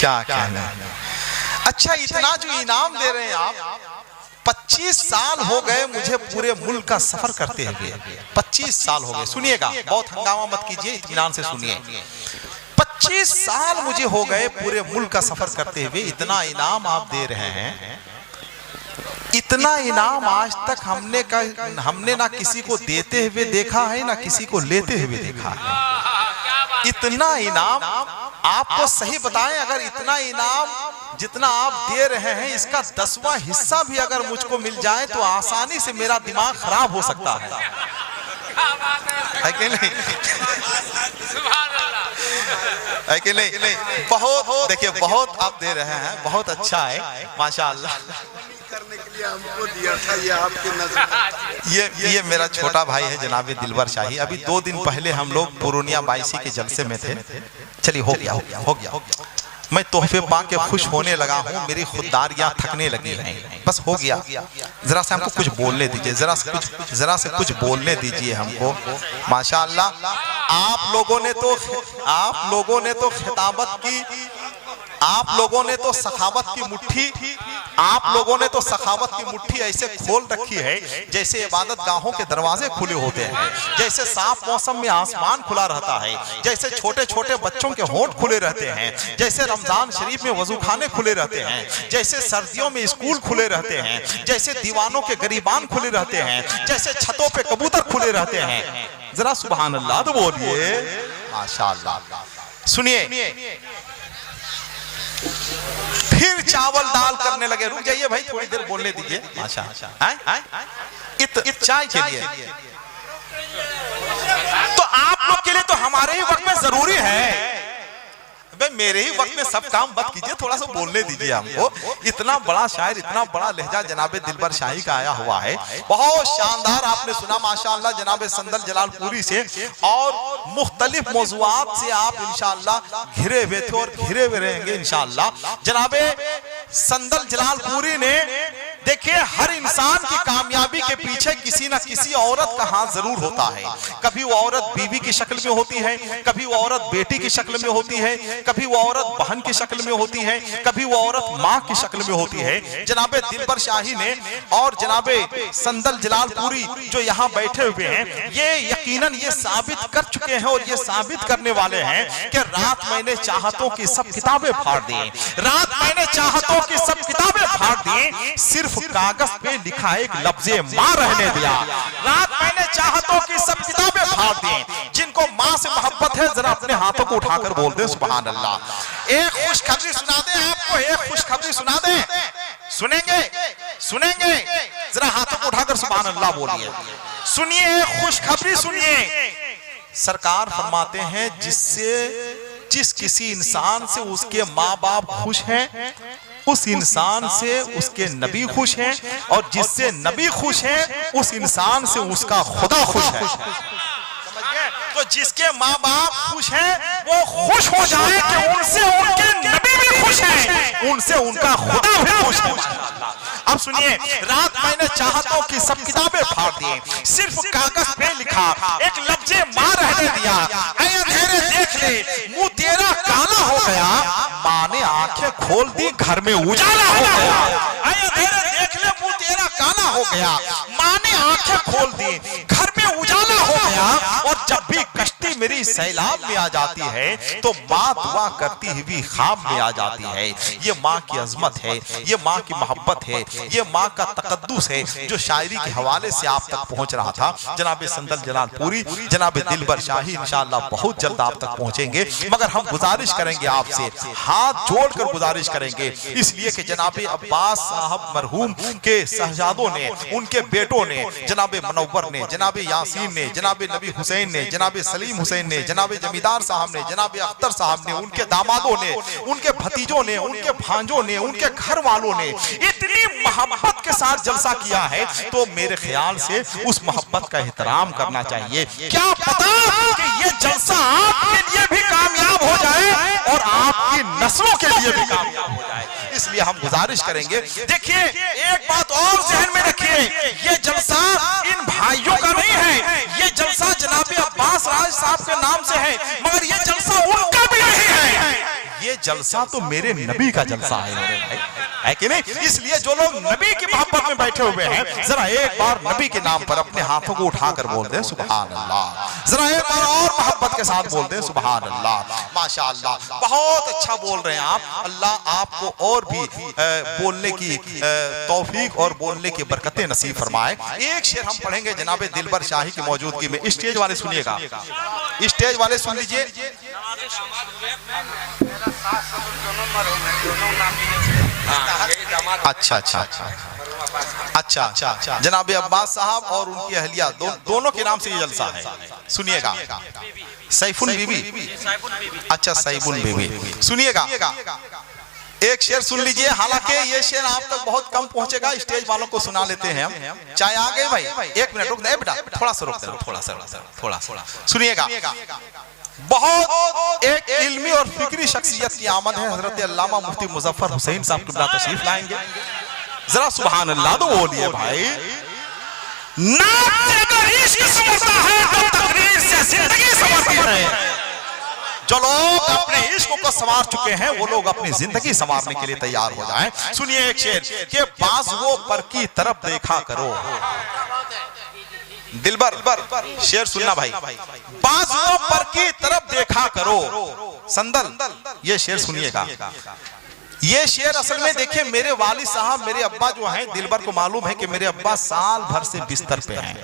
क्या कहना। अच्छा, इतना जो इनाम दे रहे हैं आप, 25 साल हो गए मुझे पूरे मुल्क का सफर करते हुए, 25 साल हो गए। सुनिएगा, बहुत हंगामा मत कीजिए, इत्मीनान से सुनिए। 25 साल मुझे हो गए पूरे मुल्क का सफर करते हुए, इतना इनाम आप दे रहे हैं। इतना इनाम आज तक हमने ना किसी को देते हुए देखा है, ना किसी को लेते हुए देखा है। इतना इनाम आपको सही बताएं, अगर इतना इनाम जितना आप दे रहे हैं, इसका 10वां हिस्सा भी अगर मुझको मिल जाए तो आसानी से मेरा दिमाग खराब हो सकता है कि नहीं? है कि नहीं? बहुत देखिए, बहुत आप दे रहे हैं, बहुत अच्छा है, माशाअल्लाह। करने के लिए हमको दिया था, ये आपकी नजर। ये मेरा छोटा भाई है जनाबे दिलबर शाही। अभी 2 दिन पहले हम लोग पूर्णिया बाईसी के जलसे में थे। चलिए, हो गया। मैं तोहफे पा के खुश होने लगा हूँ, मेरी खुददारियां थकने लगी हैं, बस हो गया। जरा से हमको कुछ बोलने दीजिए, जरा से कुछ बोलने दीजिए हमको। माशाअल्लाह, आप लोगों ने तो खिताबत की, आप लोगों ने तो सखावत की मुट्ठी ऐसे खोल रखी है जैसे इबादत गाहों के दरवाजे खुले होते हैं, जैसे साफ मौसम में आसमान खुला रहता है, जैसे छोटे छोटे बच्चों के होंठ खुले रहते हैं, जैसे रमजान शरीफ में वजूखाने खुले रहते हैं, जैसे सर्दियों में स्कूल खुले रहते हैं, जैसे दीवानों के गरीबान खुले रहते हैं, जैसे छतों पे कबूतर खुले रहते हैं। जरा सुभान अल्लाह तो बोलिए, माशाअल्लाह। सुनिए, फिर चावल दाल करने लगे। रुक जाइए भाई, थोड़ी देर बोलने दीजिए। चाय के लिए तो आप लोग के लिए तो हमारे ही वक्त में जरूरी है भाई, मेरे ही वक्त में सब काम मत कीजिए, थोड़ा सा बोलने दीजिए हमको। इतना बड़ा शायर, इतना बड़ा लहजा जनाबे दिलबर शाही का आया हुआ है, बहुत शानदार। आपने सुना माशाअल्लाह जनाबे संदल जलालपुरी से, और मुख्तलिफ मौज़ूआत से आप इंशाअल्लाह घिरे हुए थे और घिरे हुए रहेंगे इंशाअल्लाह। जनाबे संदल जलालपुरी ने, देखिए, हर इंसान की कामयाबी के पीछे किसी ना किसी औरत का हाथ जरूर होता है। कभी वो औरत बीवी की शक्ल में होती है, कभी वो औरत बेटी की शक्ल में होती है, कभी वो औरत बहन की शक्ल में होती है, कभी वो औरत माँ की शक्ल में होती है। जनाबे दिलबर शाही ने और जनाबे संदल जलालपुरी जो यहाँ बैठे हुए हैं, ये यकीनन ये साबित कर चुके हैं और ये साबित करने वाले हैं कि रात मैंने चाहतों की सब किताबें फाड़ दी, रात मैंने चाहतों की सब किताबें फाड़ दी, सिर्फ कागज पे लिखा एक लफ्ज़े माँ रहने दिया। रात मैंने चाहतों की सब किताबें फाड़ दी। जिनको माँ से मोहब्बत है, जरा अपने हाथों को उठाकर बोल दे सुभान अल्लाह। एक खुशखबरी सुना दे आपको, एक खुशखबरी सुना दे। सुनेंगे? जरा हाथों को उठाकर सुभान अल्लाह बोलिए। सुनिए, खुशखबरी सुनिए। सरकार फरमाते हैं, जिस किसी इंसान से उसके माँ बाप खुश हैं, उस इंसान से उसके नबी खुश हैं, और जिससे नबी खुश हैं, उस इंसान से उसका खुदा खुश है। तो जिसके माँ बाप खुश हैं, वो खुश हो जाए कि उनसे उनके नबी भी खुश हैं, उनसे उनका खुदा भी खुश है। अब सुनिए, रात मैंने चाहतों की सब किताबें फाड़ दी, सिर्फ कागज पे लिखा एक लफ्ज़े माँ रहने दिया। ऐ अंधेरे देख ले, मुंह तेरा काला हो गया, माँ ने आंखें खोल दी, घर में उजाला हो गया। ऐ अंधेरे देख ले, मुंह तेरा काला हो गया, माँ ने आंखें खोल दी, घर में उजाला हो गया। और जब भी कश्ती मेरी सैलाब में आ जाती है, तो माँ दुआ करती हुई ख्वाब में आ जाती है। ये माँ की अजमत है, ये माँ की मोहब्बत है, ये माँ का तकद्दुस है, जो शायरी के हवाले से आप तक पहुंच रहा था। जनाबे संदल जलालपुरी, जनाबे दिलबर शाही इंशाअल्लाह बहुत जल्द आप तक पहुंचेंगे। मगर हम गुजारिश करेंगे आपसे, हाथ जोड़कर गुजारिश करेंगे, इसलिए कि जनाबे अब्बास साहब मरहूम के शहजादों ने, उनके बेटों ने, जनाबे मुनव्वर ने, जनाबे यासीन ने, जनाबे नबी हुसैन ने, जनाबे सलीम हुसैन ने, जनाबे जमींदार साहब ने, जनाबे अख्तर साहब ने, उनके दामादों ने, उनके भतीजों ने, उनके भांजों ने, उनके घर वालों ने इतनी मोहब्बत के साथ जलसा किया है, तो मेरे ख्याल से उस मोहब्बत का एहतराम करना चाहिए। क्या पता कि ये जलसा आपके लिए भी कामयाब हो जाए और आपकी नस्लों के लिए भी कामयाब हो जाए। इसलिए हम गुजारिश करेंगे, देखिए, एक बात और ज़हन में रखिए, ये जलसा इन भाइयों का नहीं है, ये जलसा जनाबे अब्बास राज साहब के नाम से है, मगर ये जलसा उनका भी नहीं है, ये जलसा तो मेरे नबी का जलसा है मेरे भाई, है कि नहीं? इसलिए जो लोग नबी की मोहब्बत में बैठे हुए हैं, जरा एक बार नबी के नाम पर अपने हाथों को उठाकर बोल दें सुभान अल्लाह। जरा एक बार और मोहब्बत के साथ बोल दें सुभान अल्लाह। माशाअल्लाह, बहुत अच्छा बोल रहे हैं आप। अल्लाह आपको और भी बोलने की तौफीक और बोलने की बरकतें नसीब फरमाए। एक शेर हम पढ़ेंगे जनाबे दिलबर शाही की मौजूदगी में। स्टेज वाले सुनिएगा, स्टेज वाले सुन लीजिए। अच्छा अच्छा अच्छा अच्छा, जनाबे अब्बास साहब और उनकी अहलिया दोनों के नाम से ये जलसा है। सुनिएगा, सैफुन बीबी, अच्छा सैफुन बीबी, सुनिएगा। एक शेर सुन लीजिए, हालांकि ये शेर आप तक बहुत कम पहुंचेगा, स्टेज वालों को सुना लेते हैं हम। चाय आ गए भाई? एक मिनट रुक दे बेटा, थोड़ा सा रुक दे, थोड़ा सा सुनिएगा। बहुत एक इल्मी और फिक्री शख्सियत की आमद है। हजरत अल्लामा मुफ्ती मुजफ्फर हुसैन साहब किबला तशरीफ लाएंगे। जरा सुभान अल्लाह तो बोलिए भाई। नात अगर इश्क संवरता है तो तकदीर से जिंदगी संवरती है। जो लोग अपने इश्क को संवार चुके हैं वो लोग अपनी जिंदगी संवारने के लिए तैयार हो जाएं। सुनिए एक शेर के बाजुओं पर की तरफ देखा करो। दिलबर शेर सुनना भाई, बाजुओं पर की तरफ देखा करो। संदल ये शेर सुनिएगा। ये शेर असल में देखिए, मेरे वालिद साहब, मेरे अब्बा जो हैं, दिलबर को मालूम है कि मेरे अब्बा साल भर से बिस्तर पे हैं,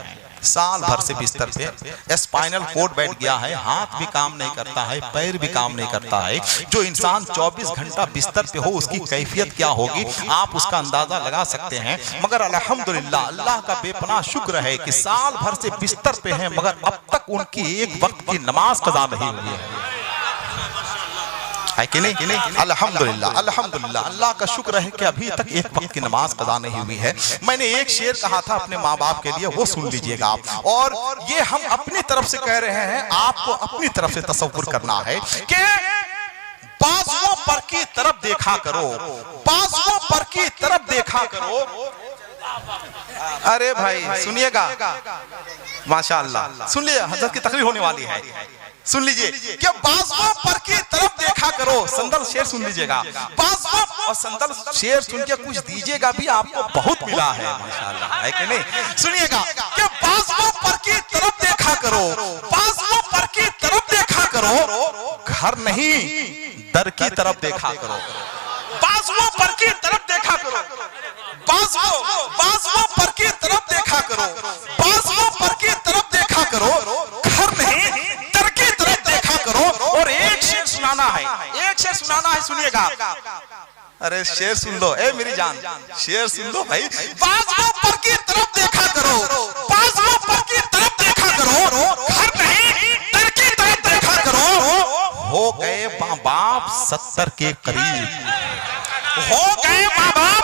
साल भर से बिस्तर पे। स्पाइनल कोड बैठ गया है, हाथ भी काम नहीं करता है, पैर भी काम नहीं करता है। जो इंसान 24 घंटा बिस्तर पे हो उसकी कैफियत क्या होगी आप उसका अंदाजा लगा सकते हैं। मगर अल्हम्दुलिल्लाह, अल्लाह का बेपनाह शुक्र है कि साल भर से बिस्तर पे हैं, मगर अब तक उनकी एक वक्त की नमाज कज़ा नहीं हुई है कि नहीं? अल्हम्दुलिल्लाह, अल्हम्दुलिल्लाह, अल्लाह का शुक्र है कि अभी तक एक वक्त की नमाज कज़ा नहीं हुई है। मैंने एक शेर कहा था अपने माँ बाप के लिए, वो सुन लीजिएगा आप। और ये हम अपनी तरफ से कह रहे हैं, आपको अपनी तरफ से तसव्वुर करना है कि बाजुओं पर की तरफ देखा करो, बाजुओं पर की तरफ देखा करो। अरे भाई सुनिएगा, माशाअल्लाह, सुन लीजिए, हज़रत की तकरीर होने वाली है, सुन लीजिए कि बाजुओं पर की तरफ देखा करो। संदल शेर सुन लीजिएगा, बाजुओं, और संदल शेर सुन के कुछ दीजिएगा भी, आपको बहुत मिला है माशाअल्लाह, है कि नहीं? सुनिएगा कि बाजुओं पर की तरफ देखा करो, बाजुओं पर की तरफ देखा करो, घर नहीं दर की तरफ देखा करो। बाजुओं पर की तरफ देखा करो, बाजुओं पर की तरफ देखा करो, बाजुओं पर की तरफ देखा करो, घर नहीं दर की तरफ देखा करो। और एक शेर सुनाना है, एक शेर सुनाना है, सुनिएगा। अरे शेर सुन लो, ए मेरी जान, शेर सुन लो भाई। बाजुओं पर की तरफ देखा करो, बाजुओं पर की तरफ देखा करो, घर नहीं दर की तरफ देखा करो। हो गए माँ बाप 70 के करीब, हो गए माँ बाप